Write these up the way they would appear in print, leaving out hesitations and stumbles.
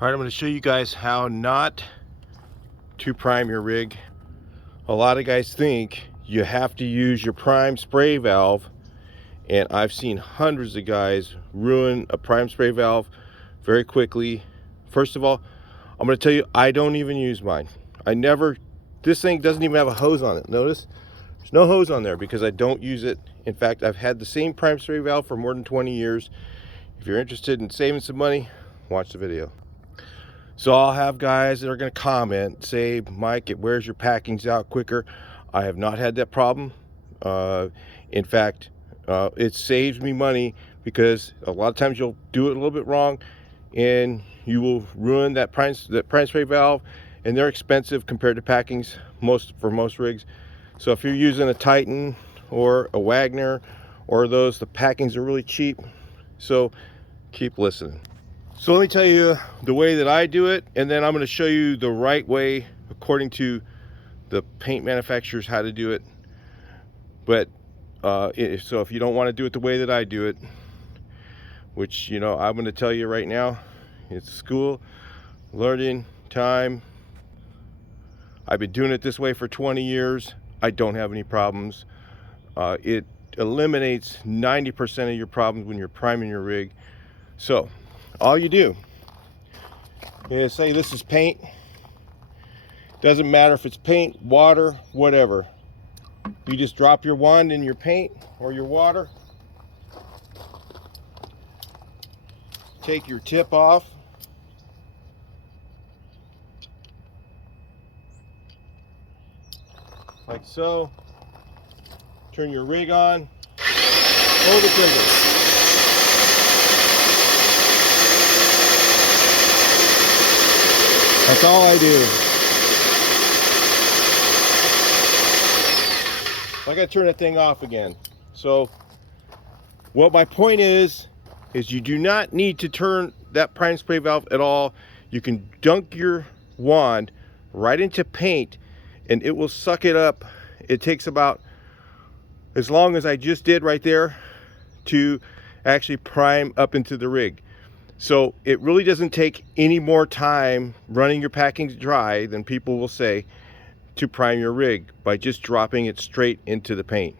All right, I'm going to show you guys how not to prime your rig. A lot of guys think you have to use your prime spray valve, and I've seen hundreds of guys ruin a prime spray valve very quickly. First of all, I'm going to tell you, I don't even use mine. This thing doesn't even have a hose on it. Notice there's no hose on there because I don't use it. In fact, I've had the same prime spray valve for more than 20 years. If you're interested in saving some money, watch the video. So I'll have guys that are going to comment, say, Mike, it wears your packings out quicker. I have not had that problem. In fact, it saves me money because a lot of times you'll do it a little bit wrong and you will ruin that prime spray valve, and they're expensive compared to packings for most rigs. So if you're using a Titan or a Wagner or those, the packings are really cheap. So keep listening. So let me tell you the way that I do it, and then I'm going to show you the right way according to the paint manufacturers how to do it. But so if you don't want to do it the way that I do it, which, you know, I'm going to tell you right now, it's school, learning, time. I've been doing it this way for 20 years. I don't have any problems. It eliminates 90% of your problems when you're priming your rig. So all you do is, say this is paint. Doesn't matter if it's paint, water, whatever. You just drop your wand in your paint or your water. Take your tip off. Like so. Turn your rig on. Pull the trigger. That's all I do. I gotta turn that thing off again. So what my point is you do not need to turn that prime spray valve at all. You can dunk your wand right into paint and it will suck it up. It takes about as long as I just did right there to actually prime up into the rig. So it really doesn't take any more time running your packings dry than people will say to prime your rig by just dropping it straight into the paint.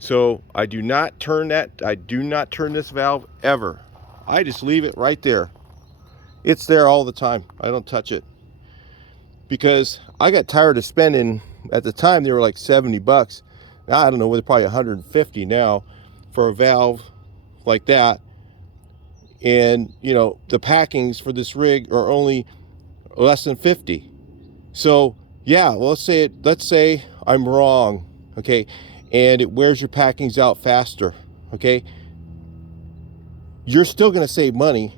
So I do not turn this valve ever. I just leave it right there. It's there all the time. I don't touch it because I got tired of spending, at the time they were like 70 bucks. Now I don't know, they're probably 150 now for a valve like that. And you know, the packings for this rig are only less than 50. So yeah, well, let's say I'm wrong, okay, and it wears your packings out faster, okay, you're still going to save money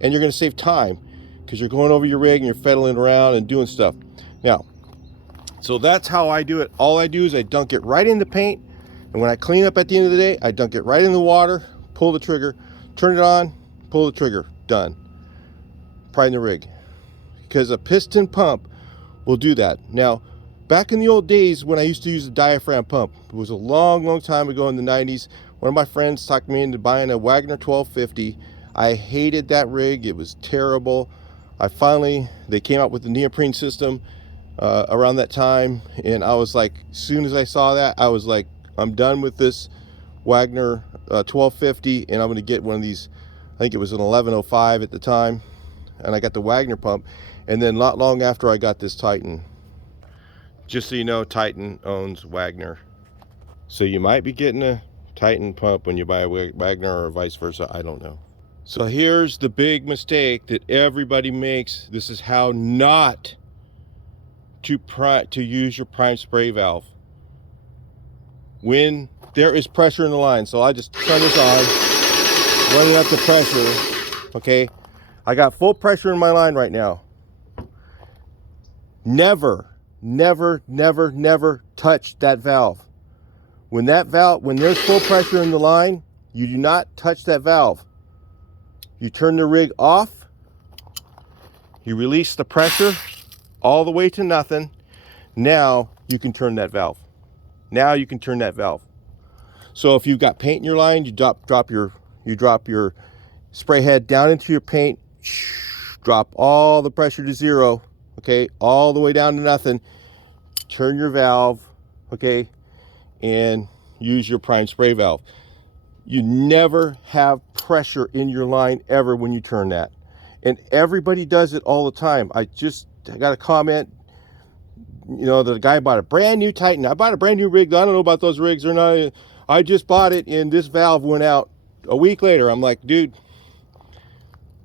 and you're going to save time because you're going over your rig and you're fiddling around and doing stuff. Now, so that's how I do it. All I do is I dunk it right in the paint, and when I clean up at the end of the day, I dunk it right in the water, pull the trigger, turn it on, pull the trigger, done. Prime the rig. Because a piston pump will do that. Now, back in the old days when I used to use a diaphragm pump, it was a long time ago in the 90s, one of my friends talked me into buying a Wagner 1250. I hated that rig. It was terrible. They came out with the neoprene system around that time, and I was like, as soon as I saw that, I was like, I'm done with this Wagner 1250, and I'm going to get one of these. I think it was an 1105 at the time, and I got the Wagner pump, and then not long after I got this Titan. Just so you know, Titan owns Wagner, so you might be getting a Titan pump when you buy a Wagner or vice versa, I don't know. So here's the big mistake that everybody makes. This is how not to use your prime spray valve when there is pressure in the line. So I just turn this on, running up the pressure, okay? I got full pressure in my line right now. Never touch that valve. When there's full pressure in the line, you do not touch that valve. You turn the rig off, you release the pressure all the way to nothing. Now you can turn that valve. So if you've got paint in your line, you drop your spray head down into your paint, drop all the pressure to zero, okay, all the way down to nothing, turn your valve, okay, and use your prime spray valve. You never have pressure in your line ever when you turn that. And everybody does it all the time. I got a comment, you know, the guy bought a brand new Titan. I bought a brand new rig. I don't know about those rigs or not. I just bought it and this valve went out a week later. I'm like, dude,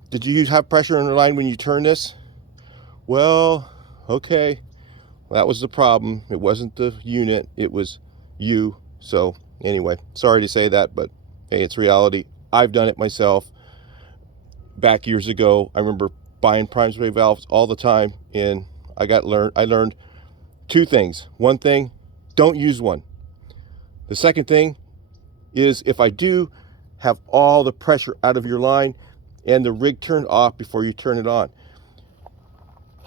did you have pressure in the line when you turn this? Well, okay. That was the problem. It wasn't the unit, it was you. So anyway, sorry to say that, but hey, it's reality. I've done it myself. Back years ago, I remember buying prime spray valves all the time, and I learned two things. One thing, don't use one. The second thing is, if I do, have all the pressure out of your line and the rig turned off before you turn it on.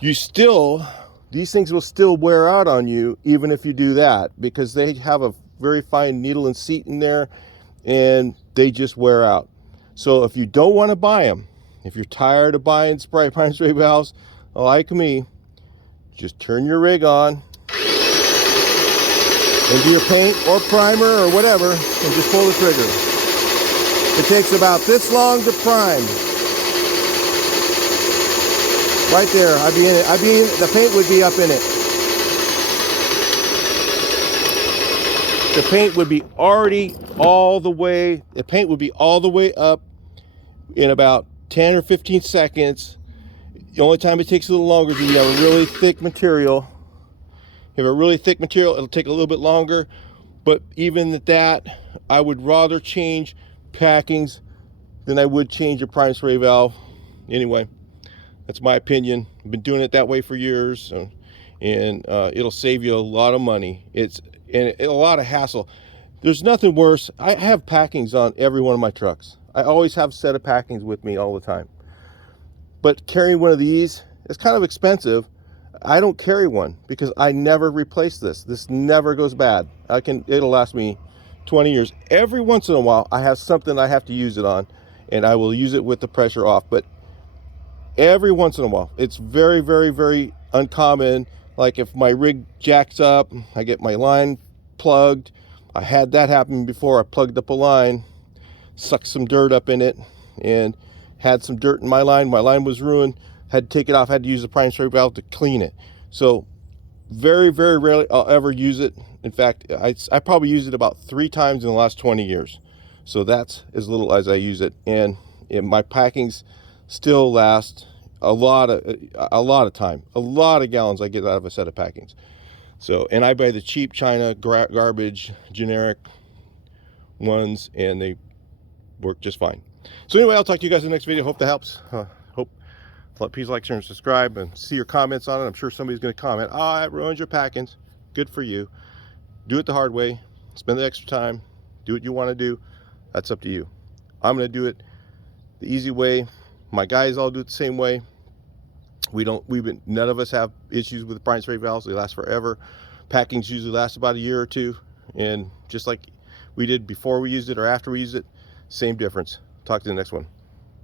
These things will still wear out on you even if you do that, because they have a very fine needle and seat in there and they just wear out. So if you don't want to buy them, if you're tired of buying prime spray valves like me, just turn your rig on and do your paint or primer or whatever, and just pull the trigger. It takes about this long to prime. Right there, I'd be in it. The paint would be up in it. The paint would be all the way up in about 10 or 15 seconds. The only time it takes a little longer is when you have a really thick material. If you have a really thick material, it'll take a little bit longer. But even at that, I would rather change packings than I would change a prime spray valve. Anyway, that's my opinion. I've been doing it that way for years, and it'll save you a lot of money. It's a lot of hassle. There's nothing worse. I have packings on every one of my trucks. I always have a set of packings with me all the time. But carrying one of these is kind of expensive. I don't carry one because I never replace this. This never goes bad. It'll last me 20 years. Every once in a while, I have something I have to use it on, and I will use it with the pressure off. But every once in a while, it's very, very, very uncommon. Like if my rig jacks up, I get my line plugged. I had that happen before. I plugged up a line, sucked some dirt up in it, and had some dirt in my line. My line was ruined. Had to take it off. Had to use the prime spray valve to clean it. So very, very rarely I'll ever use it. In fact, I probably used it about 3 times in the last 20 years. So that's as little as I use it. And my packings still last a lot of time. A lot of gallons I get out of a set of packings. So, and I buy the cheap China garbage generic ones, and they work just fine. So anyway, I'll talk to you guys in the next video. Hope that helps. Please like, share, and subscribe, and see your comments on it. I'm sure somebody's going to comment, oh, that ruins your packings. Good for you. Do it the hard way. Spend the extra time. Do what you want to do. That's up to you. I'm going to do it the easy way. My guys all do it the same way. None of us have issues with the prime spray valves. They last forever. Packings usually last about a year or two. And just like we did before we used it or after we used it, same difference. Talk to you in the next one.